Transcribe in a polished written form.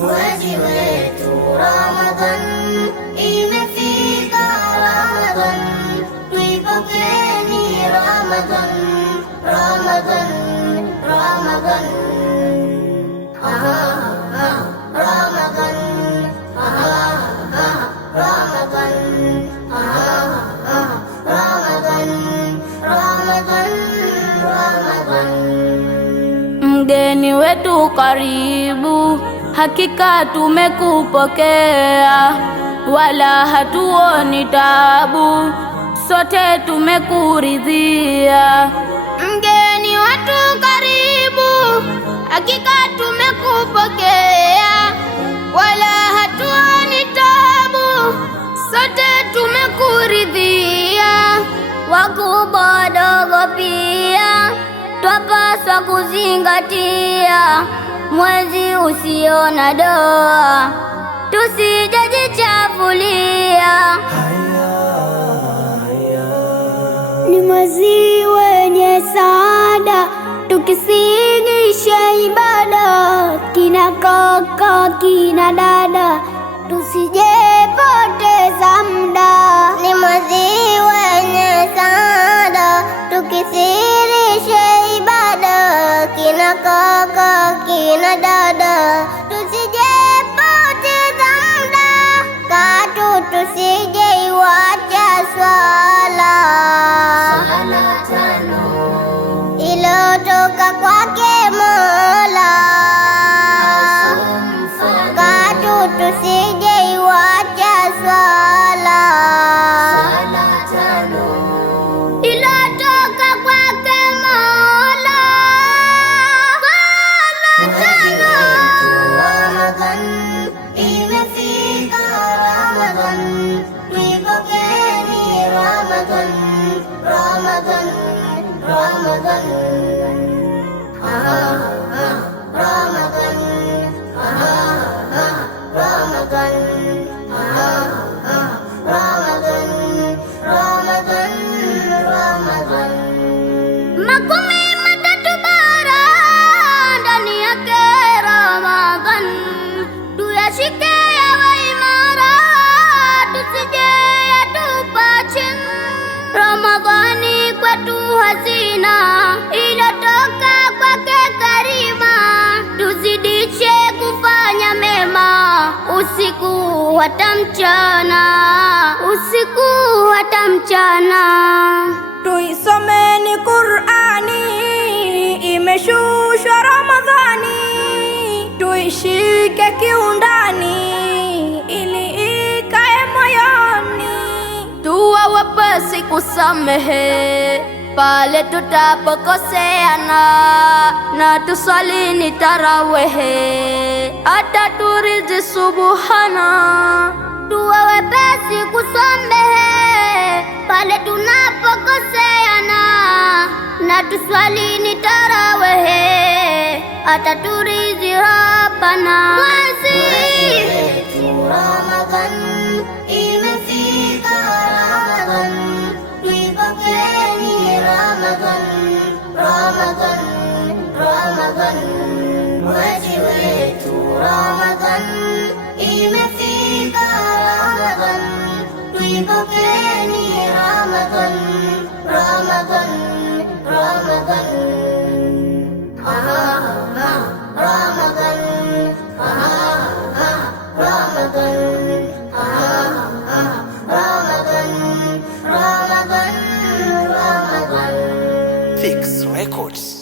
Mwezi wetu Ramadhan, imefika Ramadhan, tuipokeni Ramadhan, Ramadhan, Ramadhan, Ramadhan, Ramadhan, Ramadhan, Ramadhan, Ramadhan. Mgeni wetu karibu, hakika tumekupokea, wala hatuoni tabu, sote tumekuridhia. Mgeni wetu karibu, hakika tumekupokea, wala hatuoni tabu, sote tumekuridhia. Wakubwa wadogo pia twapaswa kuzingatia, mwezi usio na doa tusijajichafulia. Ni mwezi wenye saada, tukisigisha ibada, kina kaka kina dada tusijepoteza muda. Ni mwezi wenye saada, tukisirishe ibada, kina kaka kina dada tusijepoteza muda, katu tusijeiwacha swala tano ilotoka kwake Mola, katu tusijeiwacha swala tano ilotoka kwake Mola, swala tano. Ramadhan, imefika Ramadhan, tuipokeni Ramadhan, Ramadhan, Ramadhan, Ramadhan, Ramadhan, Ramadan, Ramadan, Ramadan. Makumi matatu bara ndani yake Ramadhan, tuyashike yawe imara, tusije yatupa chini. Ramadhani kwetu hazina ilotoka kwake Karima, tuzidishe kufanya mema usiku hata mchana, usiku hata mchana. Tuisomeni Qur'ani, imeshushwa Ramadhani, tuishike kiundani ili ikae moyoni. Tuwa wepesi kusamehe pale tutapokoseana, na tuswalini tarawehe hata turidhi subuhana. Tuwa wepesi kusamehe pale tunapokoseana, na tuswalini tarawehe hata turidhi Rabbana. Mwezi wetu Ramadhan, imefika Ramadhan, tuipokeni Ramadhan, Ramadhan, Ramadhan. Mwezi wetu Ramadhan, imefika Ramadhan, tuipokeni Ramadhan, Ramadhan, Ramadhan, Ramadan, Ramadan, Ramadan, Ramadan, Ramadan. Fix Records.